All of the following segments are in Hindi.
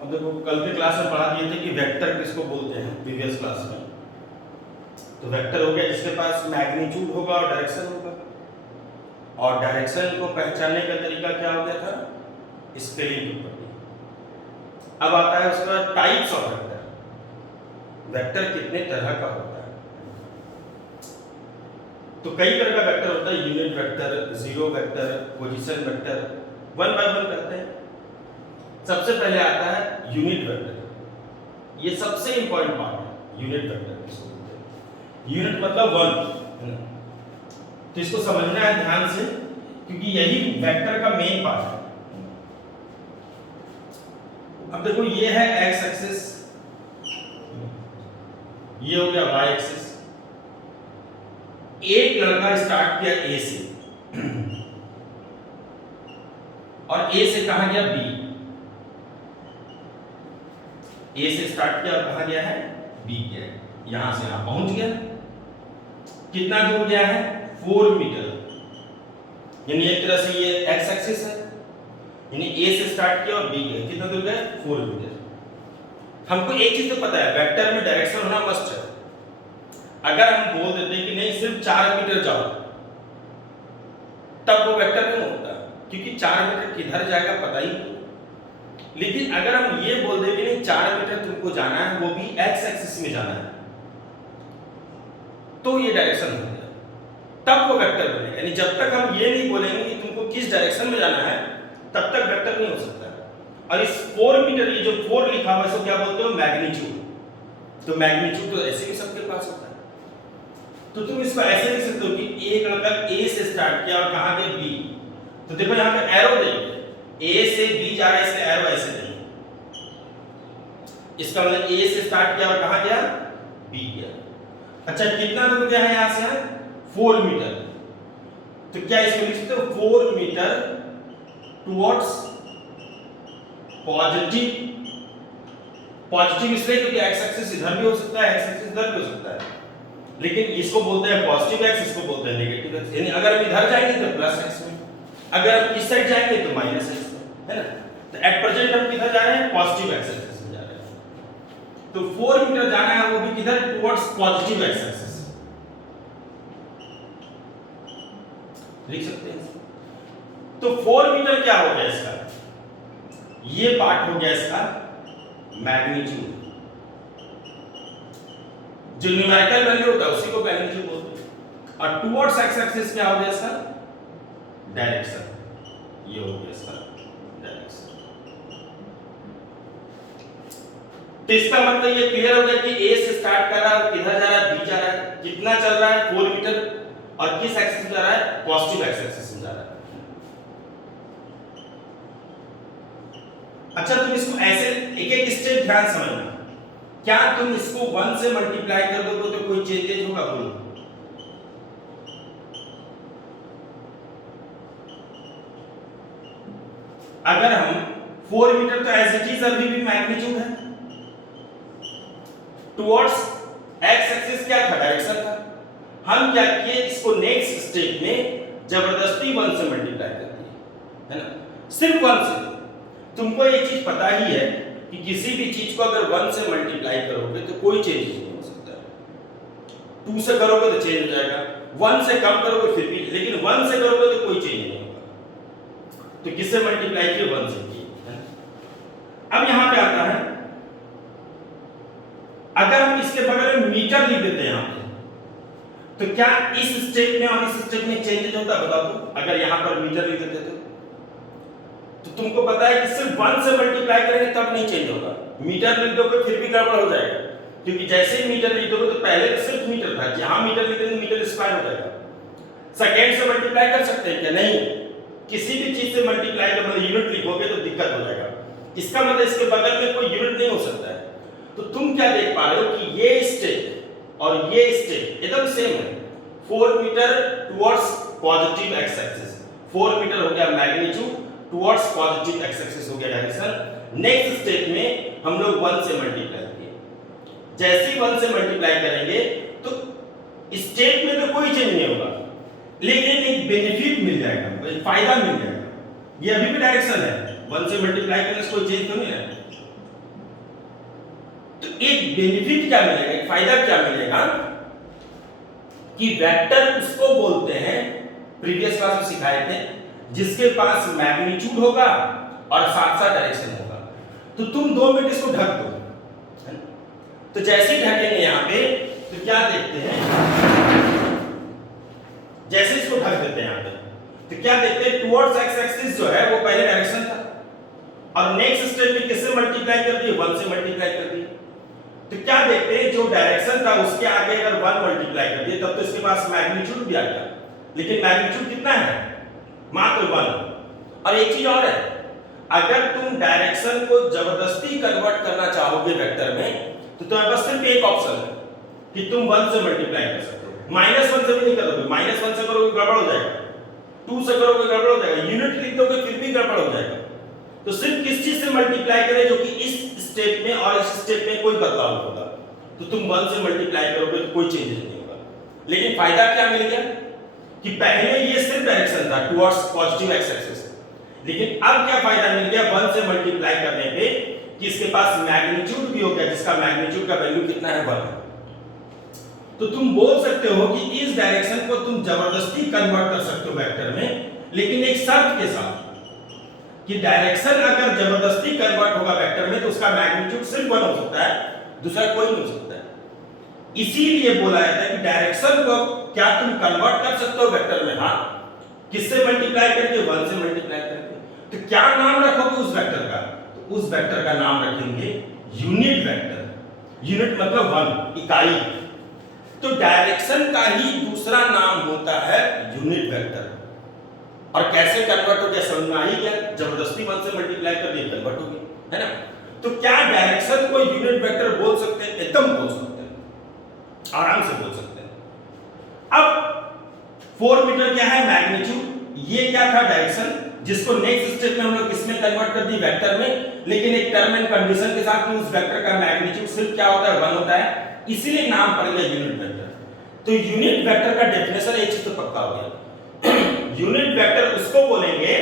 अब देखो कल के क्लास में पढ़ा दिए थे कि वेक्टर किसको बोलते हैं प्रीवियस क्लास में। तो वेक्टर हो गया जिसके पास मैग्नीट्यूड होगा और डायरेक्शन होगा, और डायरेक्शन को पहचानने का तरीका क्या हो गया था, स्केलिंग प्रॉपर्टी। अब आता है उसका टाइप्स ऑफ वेक्टर। वेक्टर कितने तरह का होता है? तो कई तरह का वेक्टर होता है, unit vector, zero vector, position vector, one by one करते हैं। सबसे पहले आता है यूनिट वेक्टर। ये सबसे इंपॉर्टेंट पार्ट है, यूनिट वेक्टर किसको बोलते हैं। यूनिट मतलब वन, तो इसको समझना है ध्यान से क्योंकि यही वेक्टर का मेन पार्ट है। अब देखो ये है एक्स एक्सिस, ये हो गया वाई एक्सिस। एक लड़का स्टार्ट किया ए से और ए से कहां गया बी, ए से स्टार्ट किया और कहां गया है बी गया, यहां से यहां पहुंच गया। कितना दूर गया है 4 मीटर, यानी एक तरह से ये एक्स एक्सिस है, यानी ए से स्टार्ट किया और बी गया, कितना दूर गया 4 मीटर। हमको एक चीज तो पता है, वेक्टर में डायरेक्शन होना मस्ट है। अगर हम बोल देते हैं कि नहीं सिर्फ 4 मीटर जाओ, तब वो वेक्टर नहीं होता क्योंकि 4 मीटर किधर जाएगा पता ही नहीं। लेकिन अगर हम ये बोल दें कि नहीं 4 मीटर तुमको जाना है, वो भी एक्स एक्सिस में जाना है, तो ये डायरेक्शन हो गया, तब वो वेक्टर बनेगा। यानी जब तक हम ये नहीं बोलेंगे कि तुमको किस डायरेक्शन में जाना है, तब तक वेक्टर नहीं हो सकता। और इस 4 मीटर, ये जो 4 लिखा हुआ है इसको क्या बोलते हो, मैग्नीट्यूड। तो मैग्नीट्यूड तो ऐसे भी सबके पास होता है, तो तुम इसको ऐसे लिख सकते हो कि एक लड़का ए से स्टार्ट किया और कहां गया बी। तो देखो यहां पे एरो देखिए, ए से बी जा रहा है, इसलिए एरो ऐसे नहीं। इसका मतलब ए से स्टार्ट किया और कहां गया बी गया। अच्छा कितना दूर गया है यहां से 4 मीटर, तो क्या इसको लिख सकते हो 4 मीटर टुवर्ड्स पॉजिटिव। पॉजिटिव इसलिए क्योंकि एक्स एक्सिस इधर भी हो सकता है, एक्स एक्सिस इधर भी हो सकता है, लेकिन इसको बोलते हैं पॉजिटिव एक्स, इसको बोलते हैं नेगेटिव एक्स। यानी अगर हम इधर जाएंगे तो प्लस एक्स में, अगर हम इस साइड जाएंगे तो माइनस एक्स में, है ना। तो एट प्रेजेंट हम किधर जा रहे हैं, पॉजिटिव एक्स एक्सिस में जा रहे हैं। तो 4 मीटर जाना है, वो भी किधर, टुवर्ड्स पॉजिटिव एक्स एक्सिस। लिख सकते हैं। तो 4 मीटर क्या हो गया इसका, ये पार्ट हो गया इसका मैग्नीट्यूड। जो न्यूमेरिकल वैल्यू होता है उसी को मैग्नीट्यूड बोलते हैं। और टुवर्ड्स एक्स एक्सिस क्या हो गया इसका, डायरेक्शन। ये हो गया इसका डायरेक्शन। तो इसका मतलब ये क्लियर हो गया कि ए से स्टार्ट कर रहा है, किधर जा रहा है, बी जा रहा है, कितना चल रहा है 4 मीटर, और किस एक्सिस में जा रहा है, पॉजिटिव एक्स एक्सिस में जा रहा है। अच्छा तुम इसको ऐसे एक एक स्टेप ध्यान समझना। क्या तुम इसको 1 से मल्टीप्लाई कर दोगे तो कोई चेंजेस होगा, बोलो। अगर हम 4 मीटर तो एज इट इज अभी भी मैग्नीट्यूड है, टुवर्ड्स एक्स एक्सिस क्या था, डायरेक्शन था। हम क्या किए, इसको नेक्स्ट स्टेप में जबरदस्ती 1 से मल्टीप्लाई कर दिए, है ना। सिर्फ 1 से। तुमको ये चीज पता ही है कि किसी भी चीज को अगर 1 से मल्टीप्लाई करोगे तो कोई चेंज नहीं हो सकता। 2 से करोगे तो चेंज हो जाएगा, 1 से कम करोगे फिर भी, लेकिन 1 से करोगे तो कोई चेंज नहीं होगा। तो किससे मल्टीप्लाई किए, 1 से किए। अब यहां पे आता है, अगर हम इसके बगल में मीटर लिख देते हैं यहां पे, तो क्या इस स्टेप में और इस स्टेप में चेंज होता है, बताओ तो। अगर यहां पर मीटर लिख देते तो तुमको पता है कि सिर्फ 1 से मल्टीप्लाई करेंगे तब नहीं चेंज होगा। मीटर लिख दोगे फिर भी गड़बड़ हो जाएगा, क्योंकि जैसे ही मीटर लिख दोगे तो पहले तो सिर्फ मीटर था, जहां मीटर लिख देंगे मीटर स्क्वायर हो जाएगा। सेकेंड से मल्टीप्लाई कर सकते हैं क्या, नहीं। किसी भी चीज से मल्टीप्लाई करना, यूनिट लिखोगे तो दिक्कत हो जाएगा। इसका मतलब इसके बगल में कोई यूनिट नहीं हो सकता है। तो तुम क्या देख पा रहे हो कि ये स्टेप और ये स्टेप एकदम सेम है। 4 metre towards positive x axis, 4 metre हो गया magnitude, towards positive x axis हो गया डायरेक्शन। नेक्स्ट स्टेप में हम लोग 1 से मल्टीप्लाई किए। जैसे ही 1 से मल्टीप्लाई करेंगे तो स्टेप में तो कोई चेंज नहीं होगा, लेकिन एक बेनिफिट मिल जाएगा, फायदा मिल जाएगा। ये अभी भी डायरेक्शन है, 1 से मल्टीप्लाई करने से कोई चेंज तो नहीं है। एक बेनिफिट क्या मिलेगा, एक फायदा क्या मिलेगा कि वेक्टर उसको बोलते हैं, प्रीवियस क्लास में सिखाए थे, जिसके पास मैग्नीट्यूड होगा और साथ साथ डायरेक्शन होगा। तो तुम 2 मिनट इसको ढक दो, है ना? तो जैसे ही ढकेंगे यहां पे तो क्या देखते हैं, जैसे इसको ढक देते हैं यहां पे तो क्या देखते हैं, टुवर्ड्स एक्स एक्सिस जो है वो पहले डायरेक्शन था और नेक्स्ट स्टेप में किससे मल्टीप्लाई कर दिए, 1 से मल्टीप्लाई कर दिए। तो क्या देखते हैं, जो डायरेक्शन था उसके आगे अगर 1 मल्टीप्लाई कर दिए तब तो इसके पास मैग्नीट्यूड भी आ गया, लेकिन मैग्नीट्यूड कितना है, मात्र 1। और एक चीज और है, अगर तुम डायरेक्शन को जबरदस्ती कन्वर्ट करना चाहोगे वेक्टर में तो तुम्हारे पास सिर्फ एक ऑप्शन है कि तुम 1 से मल्टीप्लाई कर सकते हो। -1 से भी नहीं करोगे, -1 से करोगे गड़बड़ हो जाएगा, 2 से करोगे गड़बड़ हो जाएगा, यूनिट लिख दोगे फिर भी गड़बड़ हो जाएगा। तो सिर्फ किस चीज से मल्टीप्लाई करें, जो कि इस स्टेप में और इस स्टेप में कोई बदलाव होगा, तो तुम 1 से मल्टीप्लाई करोगे तो कोई चेंज नहीं होगा। लेकिन फायदा क्या मिल गया कि पहले ये सिर्फ डायरेक्शन था टुवर्ड्स पॉजिटिव एक्स एक्सिस, लेकिन अब क्या फायदा मिल गया 1 से मल्टीप्लाई करने पे कि इसके पास मैग्नीट्यूड भी हो गया, जिसका मैग्नीट्यूड का वैल्यू कितना है, 1। तो तुम बोल सकते हो कि इस डायरेक्शन को तुम जबरदस्ती कन्वर्ट कर सकते हो वेक्टर में, लेकिन एक शर्त के साथ कि डायरेक्शन अगर जबरदस्ती कन्वर्ट होगा वेक्टर में तो उसका मैग्नीट्यूड सिर्फ 1 हो सकता है, दूसरा कोई नहीं हो सकता है। इसीलिए बोला जाता है कि डायरेक्शन को क्या तुम कन्वर्ट कर सकते हो वेक्टर में, हां, किससे मल्टीप्लाई करके, 1 से मल्टीप्लाई करके। तो क्या नाम रखोगे उस वेक्टर का, तो उस वेक्टर का नाम रखेंगे यूनिट वेक्टर। यूनिट मतलब 1, इकाई। तो डायरेक्शन का ही दूसरा नाम होता है यूनिट वेक्टर। और कैसे कन्वर्ट हो गया समझ में आ ही गया, जबरदस्ती 1 से मल्टीप्लाई कर दिया कन्वर्ट हो गया, है ना? तो क्या डायरेक्शन को यूनिट वेक्टर बोल सकते हैं, एकदम बोल सकते हैं, आराम से बोल सकते हैं। अब 4 मीटर क्या है, मैग्नीट्यूड, ये क्या था, डायरेक्शन, जिसको नेक्स्ट स्टेप में हम लोग किसमें कन्वर्ट कर दी, वेक्टर में, लेकिन एक टर्म एंड कंडीशन के साथ उस वेक्टर का मैग्नीट्यूड सिर्फ क्या होता है, 1 होता है, इसीलिए नाम पड़ गया यूनिट वेक्टर। तो यूनिट वेक्टर का डेफिनेशन एक चीज तो पक्का हो गया, यूनिट वेक्टर उसको बोलेंगे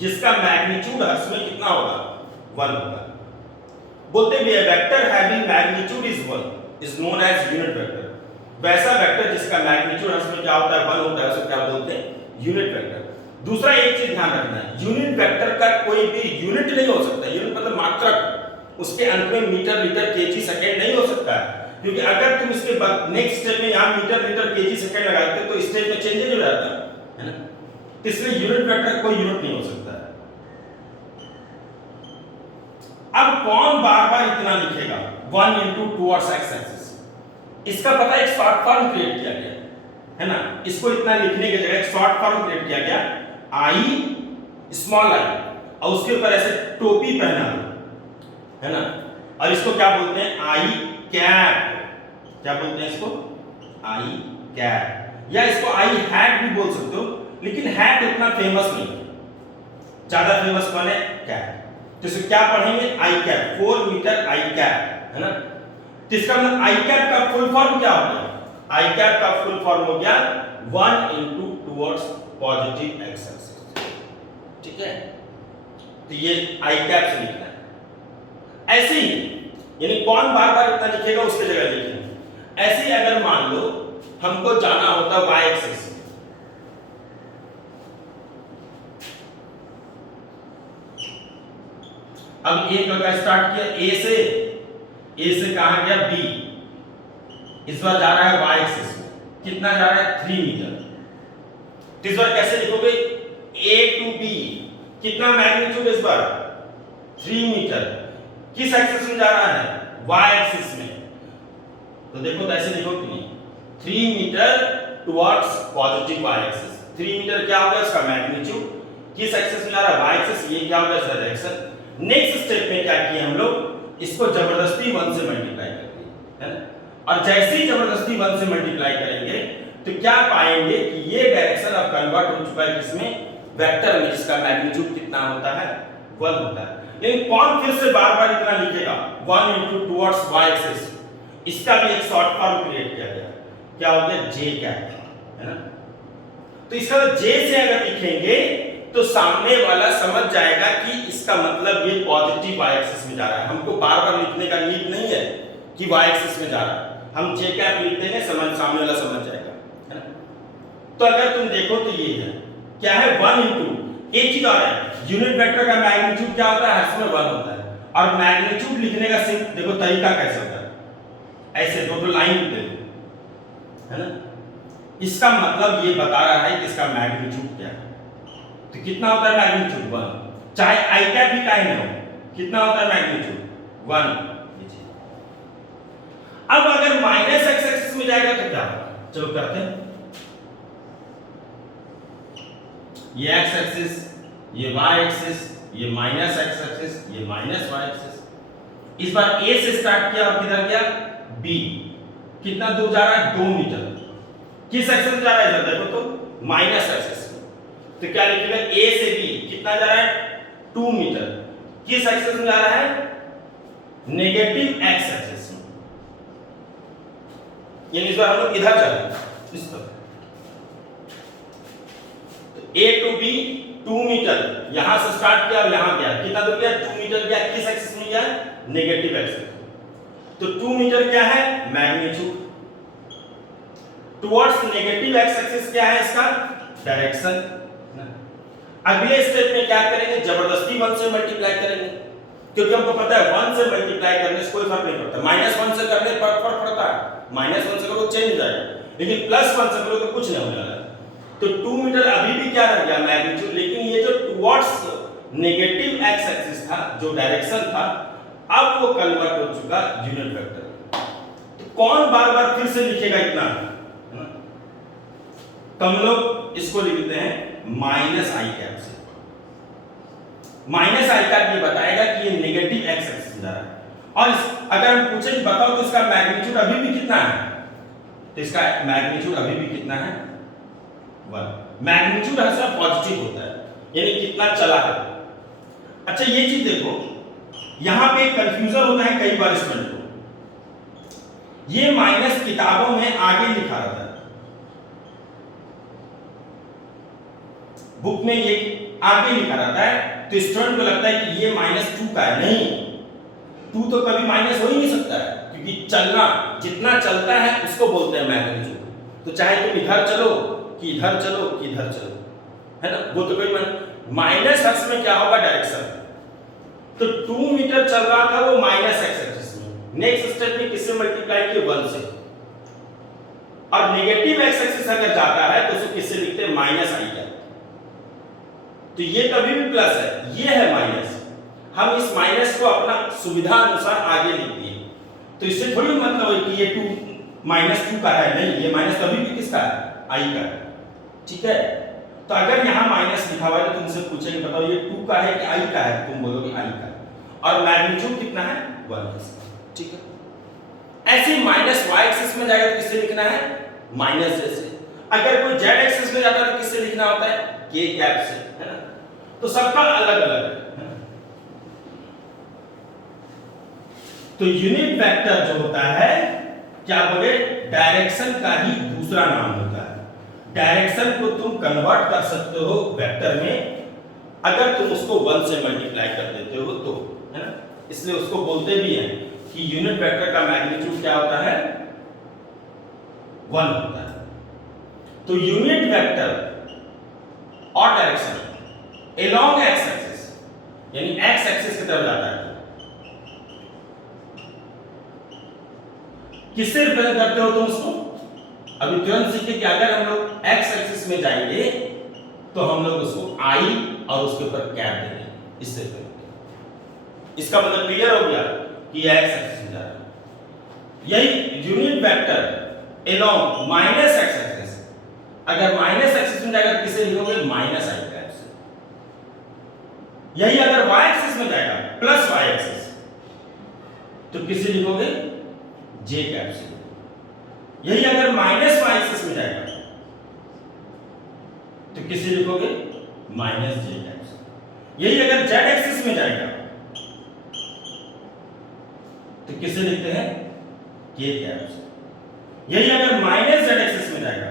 जिसका मैग्नीट्यूड हर में कितना होगा, 1 होगा। बोलते भी है vector having magnitude is 1 is known as unit vector. वैसा वेक्टर जिसका मैग्नीट्यूड हर में क्या होता है, 1 होता है, उसे क्या बोलते हैं, यूनिट वेक्टर। दूसरा एक चीज ध्यान रखना है, यूनिट वेक्टर का कोई भी यूनिट नहीं हो सकता, यूनिट मतलब मात्रक, उसके अंत में मीटर, लीटर, केजी, सेकंड नहीं हो सकता है, क्योंकि अगर तुम इसके बाद नेक्स्ट स्टेप में यहां मीटर, लीटर, केजी, सेकंड लगाते हो तो स्टेप में चेंजेस हो जाता है ना? इसलिए यूनिट वेक्टर कोई यूनिट नहीं हो सकता है। अब कौन बार-बार इतना लिखेगा, 1 into टुवर्ड्स एक्स एक्सिस? इसका पता है, एक शॉर्ट फॉर्म क्रिएट किया गया है ना, इसको इतना लिखने की जगह एक शॉर्ट फॉर्म क्रिएट किया गया, आई, स्मॉल आई, और उसके ऊपर ऐसे टोपी पहना है ना, और इसको क्या बोलते हैं, आई कैप। क्या बोलते हैं इसको, आई कैप, या इसको आई हैट भी बोल सकते हो, लेकिन हैट उतना फेमस नहीं, ज्यादा फेमस कौन है, कैप। तो इसे क्या पढ़ेंगे, आई कैप, 4 मीटर आई कैप, है ना? तो इसका मतलब आई कैप का फुल फॉर्म क्या हो गया, आई कैप का फुल फॉर्म हो गया 1 into towards positive x axis, ठीक है? तो ये आई कैप से लिखना है। ऐसे ही यानी कौन बार बार इतना लिखेगा उसके जगह लिखेंगे। ऐसे ही अगर मान लो हमको जाना होता वाई एक्सिस, अब ए का स्टार्ट किया, ए से कहां गया, बी, इस बार जा रहा है वाई एक्सिस, कितना जा रहा है, 3 मीटर। तो इस बार कैसे लिखोगे, ए टू बी, कितना मैग्नीट्यूड इस बार, 3 मीटर, किस एक्सिस में जा रहा है, वाई एक्सिस में। तो देखो तो ऐसे लिखो कि नहीं, 3 metre towards positive y axis. 3 metre क्या होगा इसका मैग्नीट्यूड, किस एक्सिस में जा रहा है, वाई एक्सिस, ये क्या होगा इसका डायरेक्शन। नेक्स्ट स्टेप में क्या किए हम लोग, इसको जबरदस्ती 1 से मल्टीप्लाई कर दिए, है ना? और जैसे ही जबरदस्ती 1 से मल्टीप्लाई करेंगे तो क्या पाएंगे कि ये डायरेक्शन अब कन्वर्ट हो चुका है किसमें, वेक्टर में, जिसका मैग्नीट्यूड कितना होता है, 1 होता है। लेकिन कौन फिर से बार बार इतना लिखेगा, 1 into टुवर्ड्स वाई एक्सिस, इसका भी एक शॉर्ट फॉर्म क्रिएट किया गया, क्या हो गया, जे कैप, है ना? तो इसका जे से अगर लिखेंगे तो सामने वाला समझ जाएगा कि इसका इसका मतलब ये पॉजिटिव वाई एक्सिस में जा रहा है। हमको बार बार लिखने का नीड नहीं है कि वाई एक्सिस में जा रहा है, हम जे कैप लिख देंगे, समझ सामने वाला समझ जाएगा, है ना। तो अगर तुम देखो तो ये है क्या है 1 इंटू, एक चीज और है, यूनिट वेक्टर का मैग्नीट्यूड क्या होता है, हर समय 1 होता है। और मैग्नीट्यूड लिखने का सिर्फ देखो तरीका कैसे होता है, ऐसे दो लाइन दे दो, है ना। इसका मतलब ये बता रहा है कि इसका मैग्नीट्यूड क्या है। तो कितना होता है मैग्नीट्यूड 1, चाहे आई कैप भी काहे ना हो, कितना होता है मैग्नीट्यूड 1। अब अगर माइनस एक्स एक्सिस में जाएगा तो क्या होगा, चलो करते हैं। ये एक्स एक्सिस, ये वाई एक्सिस, ये माइनस एक्स एक्सिस, ये माइनस वाई एक्सिस। इस बार ए से स्टार्ट किया और किधर गया बी, कितना दूर जा रहा है 2 मीटर। किस एक्सिस में जा रहा है इधर देखो तो माइनस एक्सिस में, तो क्या लिखेगा ए से बी कितना जा रहा है 2 मीटर। किस एक्सिस में जा रहा है नेगेटिव एक्स एक्सिस में, यानी इस बार हम लोग इधर जा रहे हैं इस तरफ। तो ए टू बी 2 मीटर, यहां से स्टार्ट किया और यहां गया, कितना दूर गया 2 मीटर गया। किस एक्सिस में गया नेगेटिव एक्सिस। तो 2 मीटर क्या है magnitude, towards negative x axis क्या है इसका डायरेक्शन। अगले स्टेप में क्या करेंगे, जबरदस्ती 1 से मल्टीप्लाई करेंगे, क्योंकि हमको पता है 1 से मल्टीप्लाई करने से कोई फर्क नहीं पड़ता, -1 से करने पर फर्क पड़ता है, -1 से करो चेंज हो जाएगा, लेकिन +1 से करो तो कुछ नहीं होने वाला। तो 2 मीटर अभी भी क्या रह गया मैग्नीट्यूड, लेकिन ये जो टुवर्ड्स नेगेटिव एक्स एक्सिस था, जो डायरेक्शन था, अब वो कन्वर्ट हो चुका यूनिट वेक्टर। तो कौन बार बार फिर से लिखेगा इतना, तो हम लोग इसको लिखते हैं माइनस आई कैप से। माइनस आई कैप ये बताएगा कि ये नेगेटिव एक्स एक्सिस में जा रहा है। और अगर हम पूछे कि बताओ तो इसका मैग्नीट्यूड अभी भी कितना है, तो इसका मैग्नीट्यूड अभी भी कितना है 1। मैग्नीट्यूड हमेशा पॉजिटिव होता है, यानी कितना चला है। अच्छा ये चीज देखो, यहां पे कंफ्यूजन होता है कई बार स्टूडेंट को, ये माइनस किताबों में आगे लिखा रहता है, बुक में ये आगे लिखा रहता है, तो स्टूडेंट को लगता है कि ये -2 का है। नहीं, 2 तो कभी माइनस हो ही नहीं सकता है, क्योंकि चलना जितना चलता है उसको बोलते हैं मैग्नीट्यूड। तो चाहे तुम इधर चलो कि इधर चलो कि इधर चलो, है ना, वो तो कोई माइनस एक्स में क्या होगा डायरेक्शन। तो 2 मीटर चल रहा था वो माइनस एक्स एक्सिस में, नेक्स्ट स्टेप में किससे मल्टीप्लाई किए 1 से। और नेगेटिव एक्स एक्सिस अगर जाता है तो उसको किससे लिखते हैं माइनस आई कैप। तो ये कभी भी प्लस है, ये है माइनस, हम इस माइनस को अपना सुविधा अनुसार आगे लिख दिए। तो इससे थोड़ी मतलब है कि ये 2 का है, नहीं, ये माइनस कभी भी किसका है आई का है, ठीक है। तो अगर यहाँ माइनस लिखा हुआ है तो तुमसे पूछेंगे बताओ ये 2 का है कि आई का है, तुम बोलोगे आई का है। और मैग्नीट्यूड कितना है 1, ठीक है। ऐसे माइनस वाई एक्सिस में जाएगा तो किससे लिखना है माइनस जैसे। अगर कोई जेड एक्सिस में जाता है तो किससे लिखना होता है के कैप से, है ना। तो सबका अलग अलग है। तो यूनिट वेक्टर जो होता है क्या बोले डायरेक्शन का ही दूसरा नाम होता है। डायरेक्शन को तुम कन्वर्ट कर सकते हो वेक्टर में अगर तुम उसको 1 से मल्टीप्लाई कर देते हो तो, है ना। इसलिए उसको बोलते भी हैं कि यूनिट वेक्टर का मैग्नीट्यूड क्या होता है 1 होता है। तो यूनिट वेक्टर और डायरेक्शन along x एक्सिस यानी x एक्सिस की तरफ जाता है, किससे रिप्रेजेंट करते हो तुम उसको। अभी तुरंत सीखे कि अगर हम लोग x एक्सिस में जाएंगे तो हम लोग उसको i और उसके ऊपर कैप देंगे, इससे इसका मतलब क्लियर हो गया कि x एक्सिस में जा रहा है। यही unit vector along minus x axis, अगर माइनस एक्सिस में जाएगा किससे लिखोगे माइनस आई कैप से। यही अगर y एक्सिस में जाएगा प्लस y एक्सिस तो किससे लिखोगे j कैप से। यही अगर माइनस y एक्सिस में जाएगा तो किससे लिखोगे माइनस j कैप से। यही अगर z एक्सिस में जाएगा तो किससे लिखते हैं k कैप से। यही अगर माइनस z एक्सिस में जाएगा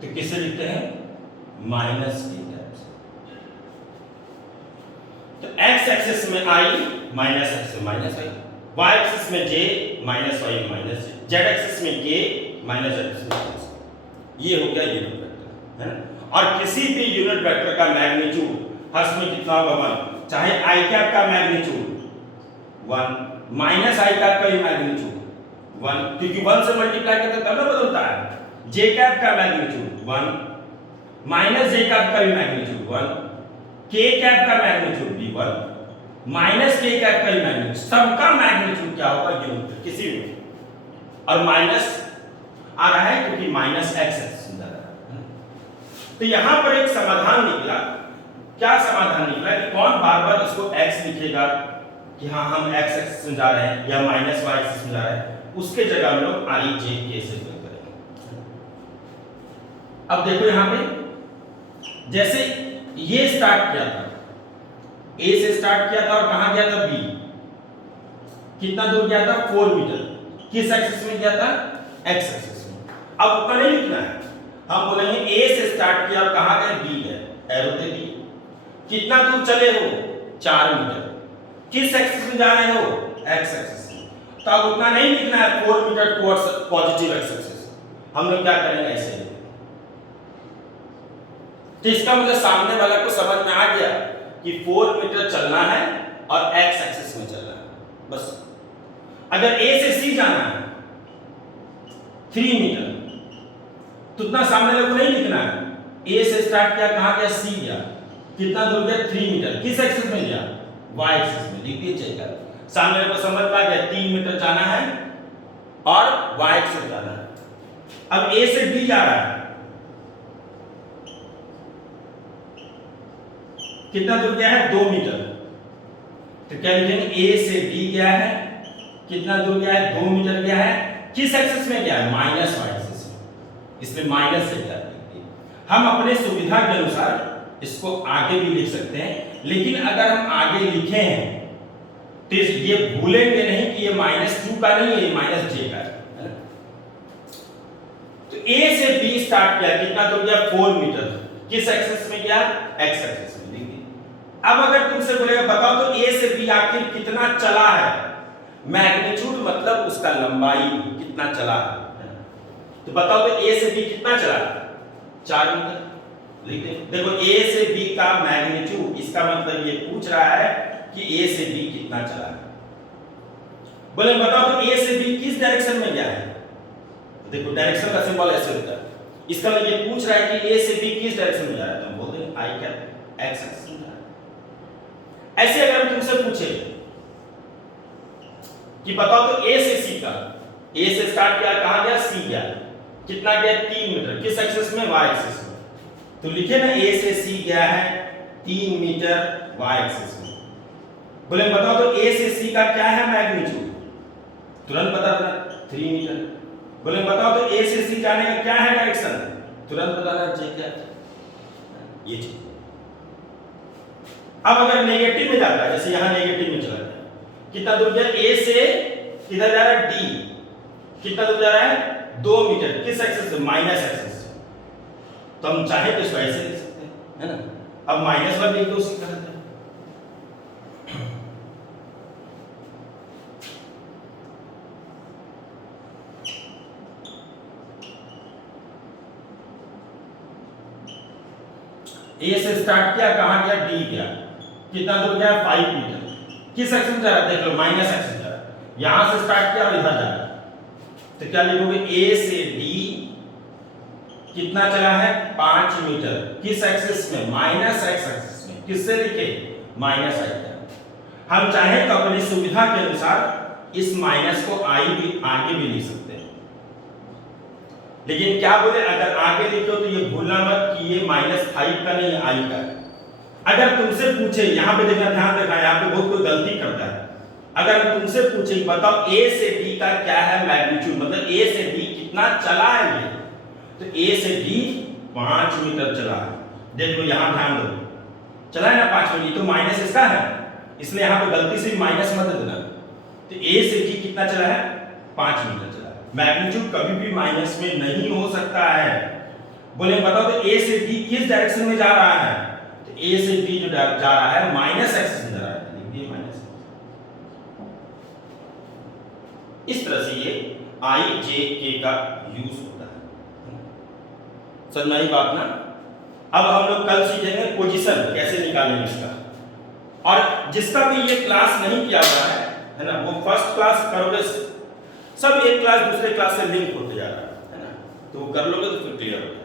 तो किससे लिखते हैं माइनस k कैप से। तो एक्स एक्सिस में आई माइनस एक्स में माइनस आई, वाई एक्सिस में जे माइनस वाई माइनस जे, जेड एक्सिस में के माइनस जेड एक्सिस में माइनस। ये हो गया यूनिट वेक्टर, है ना। और किसी भी यूनिट वेक्टर का मैग्नीट्यूड फर्स्ट में कितना होगा 1, चाहे आई कैप का मैग्नीट्यूड 1 माइनस आई कैप का भी मैग्नीट्यूड 1, क्योंकि 1 से मल्टीप्लाई करते तब ना बदलता है। जे कैप का मैग्नीट्यूड 1 माइनस जे कैप का भी मैग्नीट्यूड 1, के कैप का मैग्नीट्यूड भी 1 माइनस के कैप का भी मैग्नीट्यूड, सबका मैग्नीट्यूड क्या होगा यूनिट किसी भी, और माइनस आ रहा है क्योंकि माइनस एक्स एक्सिस जा रहा है। तो यहां पर एक समाधान निकला। क्या समाधान निकला कि कौन बार बार इसको x लिखेगा कि हाँ हम x एक्सिस में जा रहे हैं या माइनस y एक्सिस में जा रहे हैं, उसके जगह हम लोग i j k से करेंगे। अब देखो यहां पे जैसे ये स्टार्ट किया था, a से स्टार्ट किया था और कहां गया था b, कितना दूर गया था 4 मीटर, किस एक्सिस में गया था x एक्सिस में। अब उतना नहीं लिखना है, हम बोलेंगे a से स्टार्ट किया और कहां गए b गए, एरो दे दिए। कितना दूर चले हो 4 मीटर, किस एक्सिस में जा रहे हो x एक्सिस में, तो अब उतना नहीं लिखना है 4 metre towards positive x axis. हम लोग क्या करेंगे ऐसे, तो इसका मतलब सामने वाला को समझ में आ गया कि 4 मीटर चलना है और x एक्सिस में चलना है बस। अगर a से c जाना है 3 मीटर, तो उतना सामने वाले को नहीं लिखना है, a से स्टार्ट किया कहां गया c गया, कितना दूर गया 3 मीटर, किस एक्सिस में गया y एक्सिस में, लिख दिए चेक कर। सामने को समझ में आ गया 3 मीटर जाना है और y एक्सिस जाना है। अब a से b जा रहा है, कितना दूर गया है 2 मीटर, तो क्या लिखेंगे a से b गया है, कितना दूर गया है 2 मीटर गया है, किस एक्सिस में गया है माइनस y एक्सिस में, इसमें माइनस से क्या लिखेंगे। हम अपने सुविधा के अनुसार इसको आगे भी लिख सकते हैं, लेकिन अगर हम आगे लिखे हैं तो ये भूलेंगे नहीं कि ये -2 का नहीं है, ये -j का है। तो a से b स्टार्ट किया, कितना दूर गया 4 मीटर, किस एक्सिस में गया x एक्सिस में, देखिए। अब अगर तुमसे बोलेगा बताओ तो a से b आखिर कितना चला है, मैग्नीट्यूड मतलब उसका लंबाई कितना चला है, तो बताओ तो a से b कितना चला 4 मीटर, लिख दे। देखो a से b का मैग्नीट्यूड, इसका मतलब ये पूछ रहा है कि a से b कितना चला है। बोले बताओ तो a से b किस डायरेक्शन में गया है, देखो डायरेक्शन का सिंबल ऐसे होता है, इसका मतलब ये पूछ रहा है कि a से b किस डायरेक्शन में जा रहा है, तो हम बोल देंगे i कैप x एक्सिस में जा रहा है। ऐसे अगर हम तुमसे पूछे कि बताओ तो a से c का, a से स्टार्ट किया कहां गया c गया, कितना गया 3 मीटर, किस एक्सिस में y एक्सिस में, तो लिखे ना a से c गया है 3 मीटर y एक्सिस में। बोले बताओ तो a से c का क्या है मैग्नीट्यूड, तुरंत बता देना 3 मीटर। बोले बताओ तो a से c जाने का क्या है डायरेक्शन, तुरंत बताना j क्या है, ये चीज। अब अगर नेगेटिव में जाता है, जैसे यहां नेगेटिव में चला गया, कितना दूर गया a से किधर जा रहा है d, कितना दूर जा रहा है 2 मीटर, किस एक्सिस से माइनस एक्सिस, तो हम चाहे तो इसको ऐसे लिख सकते हैं, है ना। अब -1 लिख दो उसी तरह से। ए से स्टार्ट किया कहां गया डी गया, कितना दूर गया 5 मीटर, किस एक्सिस में जा रहा है देख लो माइनस एक्सिस जा रहा है, यहां से स्टार्ट किया और इधर जा रहा है, तो क्या लिखोगे ए से डी कितना चला है 5 मीटर, किस एक्सिस में माइनस एक्स एक्सिस में, किससे लिखे माइनस आई। हम चाहे तो अपनी सुविधा के अनुसार इस माइनस को आई भी आगे भी लिख सकते हैं, लेकिन क्या बोले अगर आगे लिखो तो ये भूलना मत कि ये -5 का नहीं आई का। अगर तुमसे पूछे, यहाँ पे देखना ध्यान रखना, यहाँ पे बहुत कोई गलती करता है, अगर तुमसे पूछे बताओ a से b का क्या है मैग्नीट्यूड, मतलब a से b कितना चला है ये, तो a से b 5 मीटर चला है। देख लो यहाँ ध्यान दो, चला है ना 5 मीटर, तो माइनस इसका है, इसलिए यहाँ पे गलती से माइनस मत देना। तो a से b कितना चला है 5 मीटर चला है। मैग्नीट्यूड कभी भी माइनस में नहीं हो सकता है। बोले बताओ तो a से b किस डायरेक्शन में जा रहा है, तो ए से बी जो जा रहा है माइनस एक्स से जा रहा है, लिख दिए माइनस। इस तरह से ये आई जे के का यूज होता है। समझ में आई बात ना? अब हम लोग कल सीखेंगे पोजीशन कैसे निकालेंगे इसका, और जिसका भी ये क्लास नहीं किया हुआ है ना, वो फर्स्ट क्लास करोगे, सब एक क्लास दूसरे क्लास से लिंक होते जा रहा है ना, तो कर लोगे तो फिर क्लियर होगा।